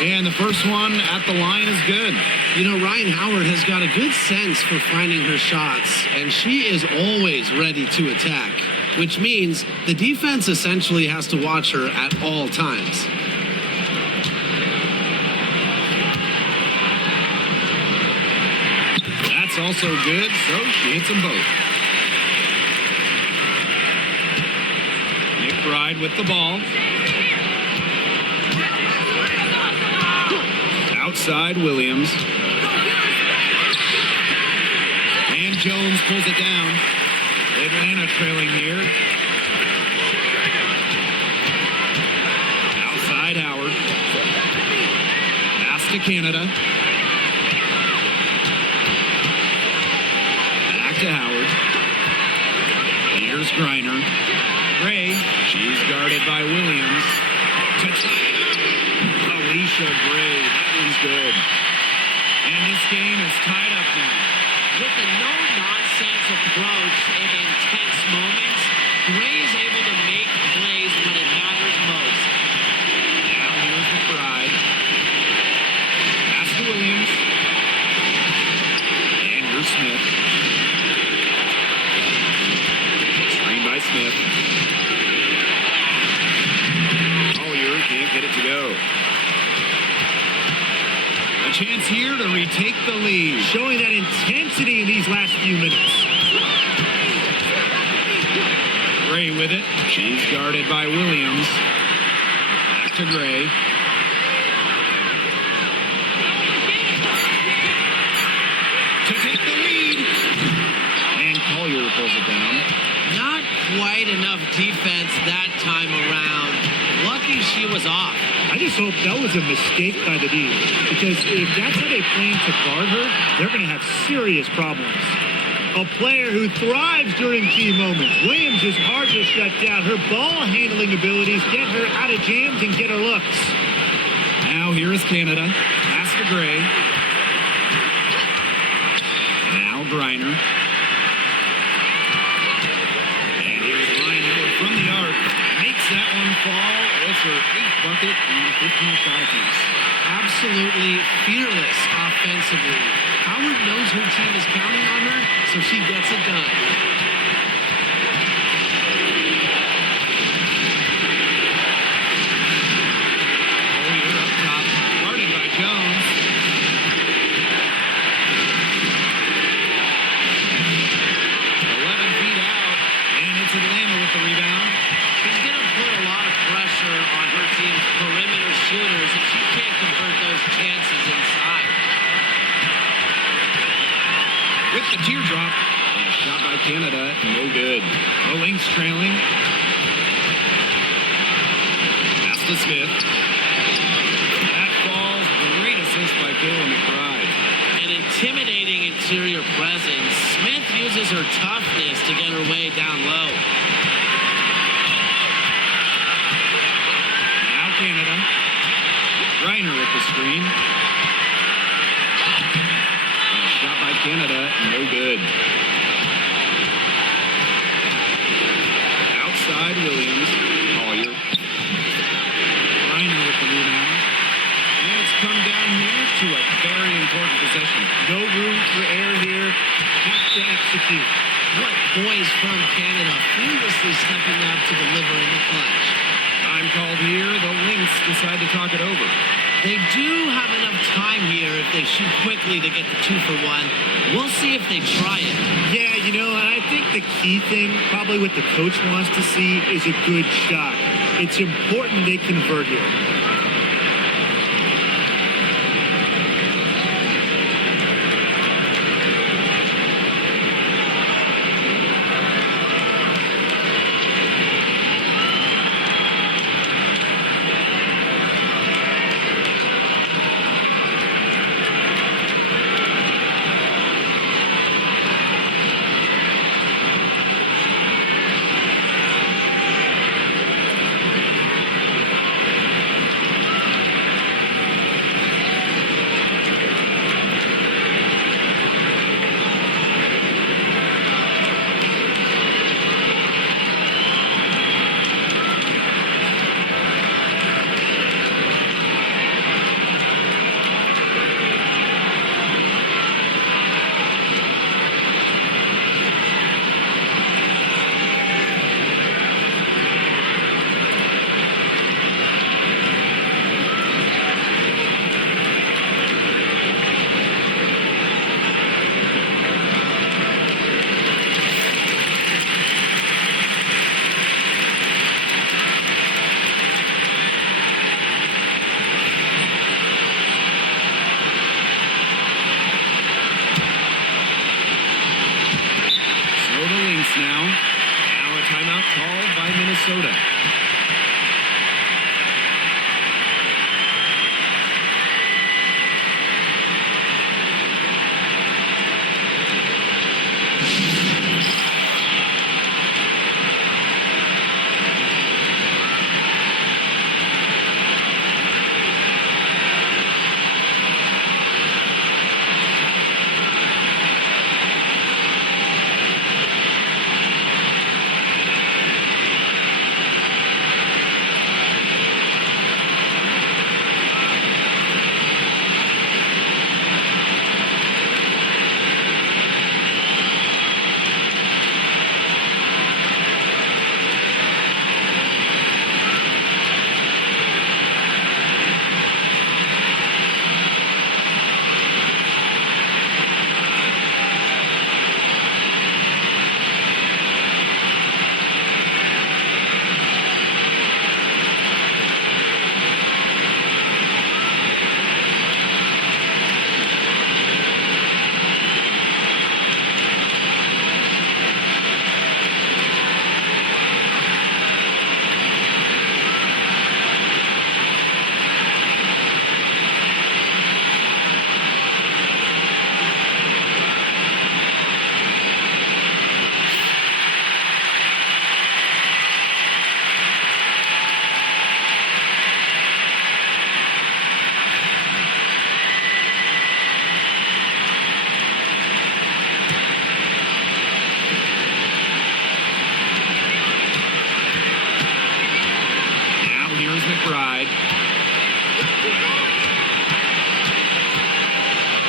And the first one at the line is good. You know, Ryan Howard has got a good sense for finding her shots, and she is always ready to attack, which means the defense essentially has to watch her at all times. That's also good, so she hits them both. McBride with the ball. Outside Williams. And Jones pulls it down. Atlanta trailing here. Outside Howard. Pass to Canada. Back to Howard. Here's Here's Griner. Gray, she's guarded by Williams. Alicia Gray, that one's good. And this game is tied up now. With a no-nonsense approach in intense moments, Gray is able to make plays when it matters most. Now here's McBride. Pass to Williams. And here's Smith. Screen by Smith. Collier can't get it to go. A chance here to retake the lead. Showing that intensity in these last few minutes. Gray with it. She's guarded by Williams. Back to Gray. To take the lead. And Collier pulls it down. Not quite enough defense that time around. Lucky she was off. I just hope that was a mistake by the D, because if that's how they plan to guard her, they're going to have serious problems. A player who thrives during key moments. Williams is hard to shut down. Her ball handling abilities get her out of jams and get her looks. Now here is Canada. Pass to Gray. Now Griner. And here's Griner from the arc. Makes that one fall. It's her 8th bucket and 15 shot attempts. Absolutely fearless offensively. Howard knows her team is counting on her, so she gets it done. Collier up top, guarded by Jones. 11 feet out, and it's Atlanta with the rebound. She's going to put a lot of pressure on her team's perimeter shooters if she can't convert those chances inside. With the teardrop, and a shot by Canada, no good. The Lynx trailing. Pass to Smith. That falls. Great assist by Kayla McBride. An intimidating interior presence. Smith uses her toughness to get her way down low. Now Canada. Griner with the screen. And a shot by Canada, no good. Outside Williams. Collier. Griner with the rebound. And it's come down here to a very important possession. No room for error here. Have to execute. What boys from Canada fearlessly stepping up to deliver in the clutch. Time called here. The Lynx decide to talk it over. They do have enough time here if they shoot quickly to get the 2 for 1. We'll see if they try it. Yeah, you know, and I think the key thing, probably what the coach wants to see, is a good shot. It's important they convert here.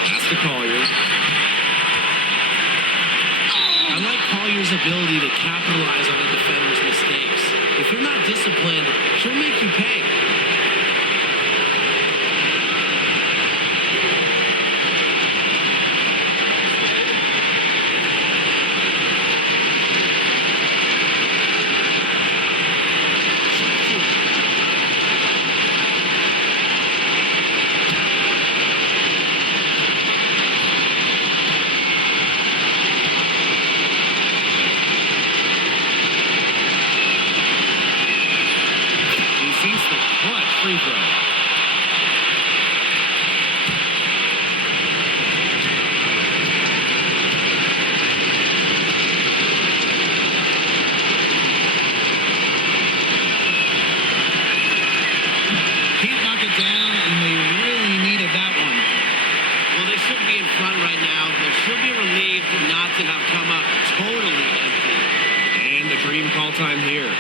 Pass to Collier. I like Collier's ability to capitalize on a defender's mistakes. If you're not disciplined, she'll make you pay. Free throw. Can't knock it down, and they really needed that one. Well, they should be in front right now, but she'll be relieved not to have come up totally empty. And the dream call time here.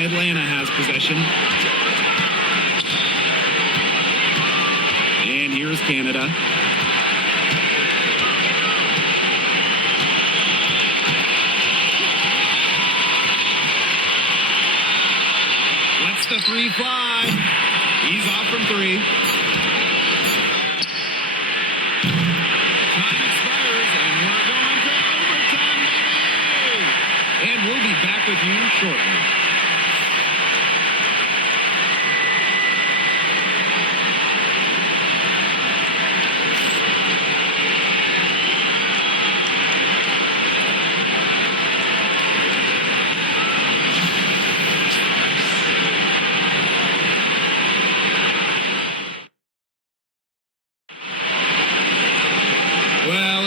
Atlanta has possession. And here's Canada. Lets the three fly. He's off from three. Time expires, and we're going to overtime, baby! And we'll be back with you shortly.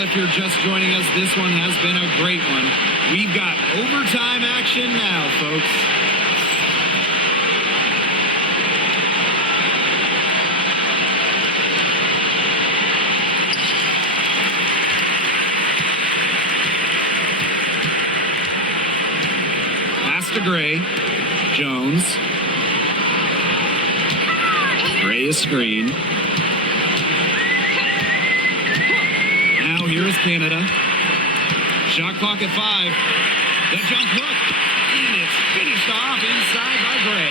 If you're just joining us, this one has been a great one. We've got overtime action now, folks. Pass to Gray. Jones. Gray is screen. Here's Canada. Shot clock at 5. The jump hook. And it's finished off inside by Gray.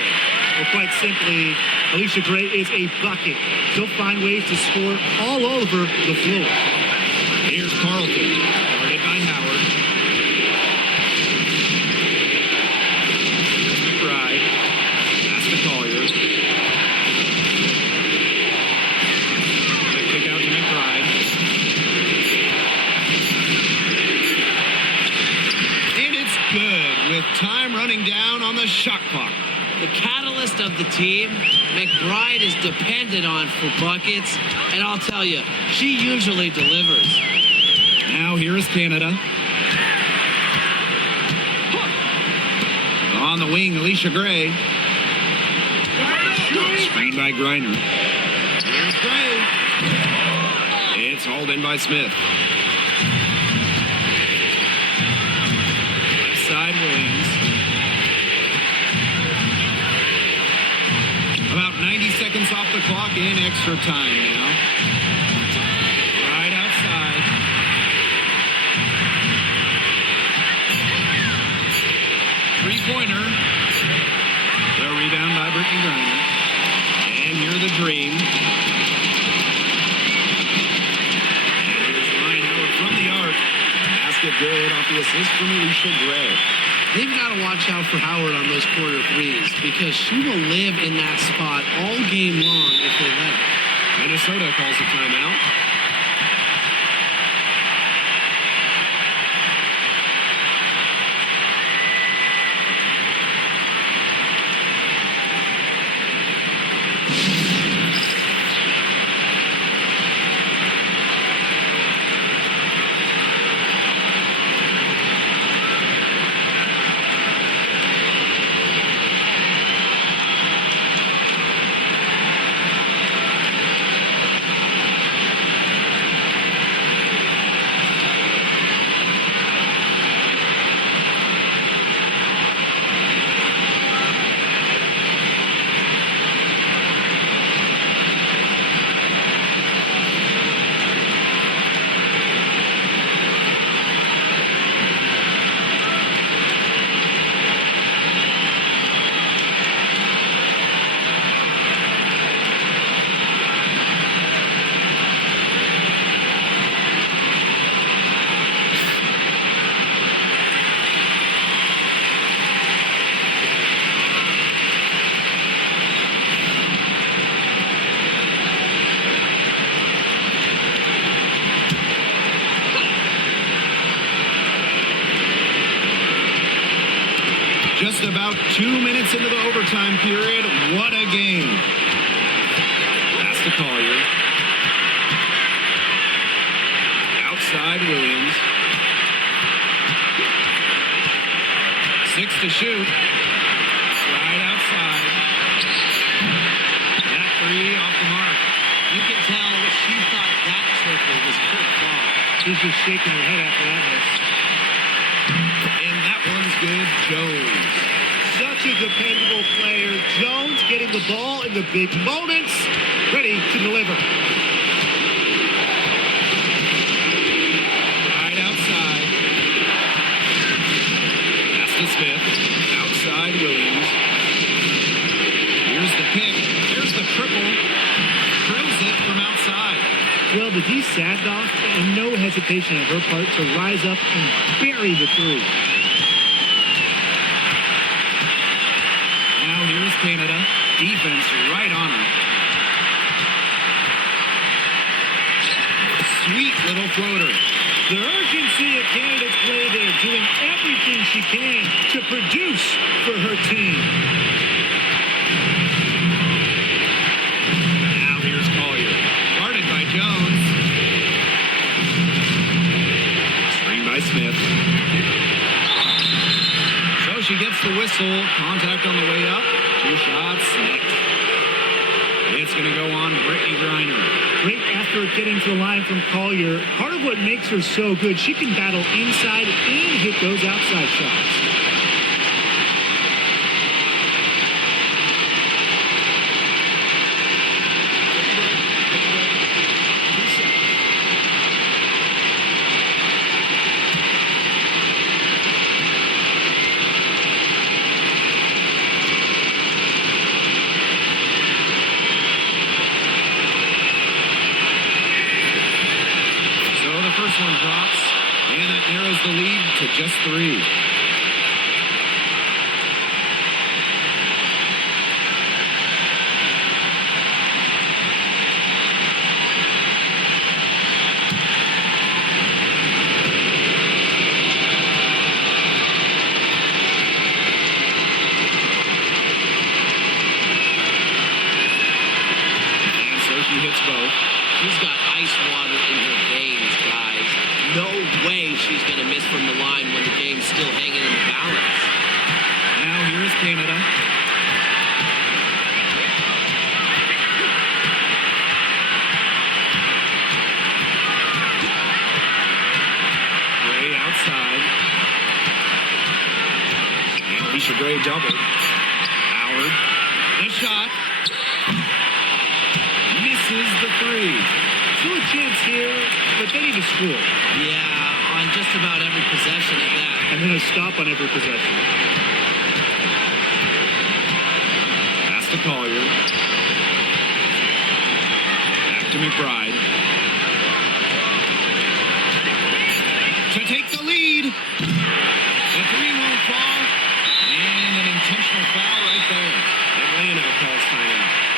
Well, quite simply, Alicia Gray is a bucket. She'll find ways to score all over the floor. Here's Carlton. Guarded by Howard. Here's McBride. Pass to Collier. The kick out to McBride. Good, with time running down on the shot clock. The catalyst of the team, McBride is dependent on for buckets, and I'll tell you, she usually delivers. Now here is Canada. On the wing, Alicia Gray. Screened by Griner. Here's Gray. It's hauled in by Smith. Side Williams. About 90 seconds off the clock in extra time now. Right outside. Three-pointer. The rebound by Brittany Griner. And here's the dream. And here's Ryan Howard from the arc. Basket good off the assist from Alicia Gray. They've got to watch out for Howard on those quarter threes because she will live in that spot all game long if they let her. Minnesota calls a timeout. Just about 2 minutes into the overtime period. What a game. Pass to Collier. Outside Williams. 6 to shoot. Right outside. That 3 off the mark. You can tell she thought that triple was a good ball. She's just shaking her head after that miss. And that one's good. Jones. Such a dependable player. Jones getting the ball in the big moments, ready to deliver. Right outside. Pass to Smith. Outside Williams. Here's the pick. There's the triple. Drills it from outside. Well, the D sagged off, and no hesitation on her part to rise up and bury the 3. Now here's Canada. Defense right on her. Sweet little floater. The urgency of Canada's play there, doing everything she can to produce for her team. Now here's Collier. Guarded by Jones. Screen by Smith. So she gets the whistle. Contact on the way up. 2 shots. Net. It's going to go on Brittany Griner. Great effort getting to the line from Collier. Part of what makes her so good, she can battle inside and hit those outside shots. First one drops, and that narrows the lead to just 3. And so she hits both. She's got ice water in her veins, guys. No way she's going to miss from the line when the game's still hanging in the balance. Now here's Canada. Gray outside. And Alicia Gray doubled. Howard. The shot. Misses the 3. Still a chance here, but they need to score. Yeah, on just about every possession of that. And then a stop on every possession. Pass to Collier. Back to McBride. To take the lead. The 3 won't fall. And an intentional foul right there. Atlanta calls timeout.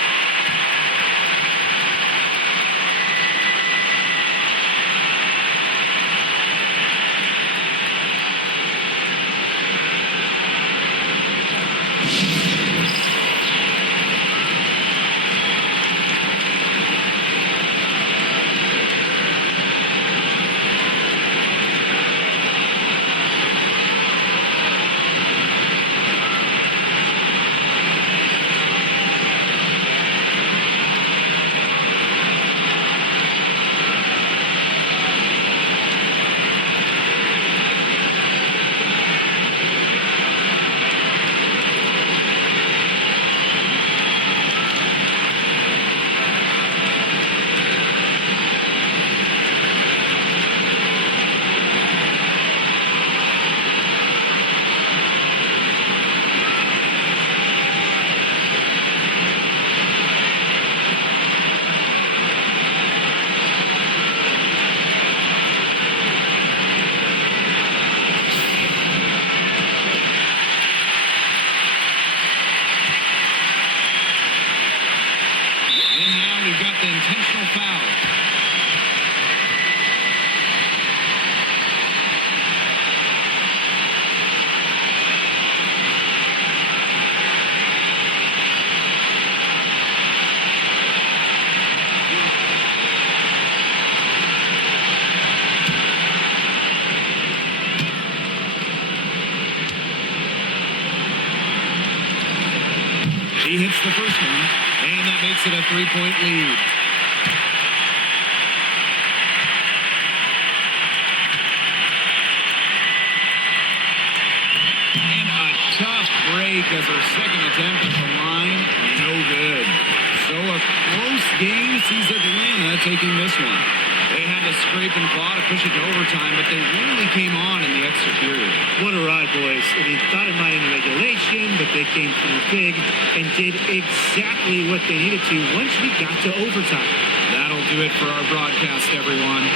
He hits the first one, and that makes it a 3-point lead. And a tough break as her second attempt at the line. No good. So a close game sees Atlanta taking this one. They had to scrape and claw to push it to overtime, but they really came on in the extra period. What a ride, boys. I mean, thought it might in regulation, but they came through big and did exactly what they needed to once we got to overtime. That'll do it for our broadcast, everyone.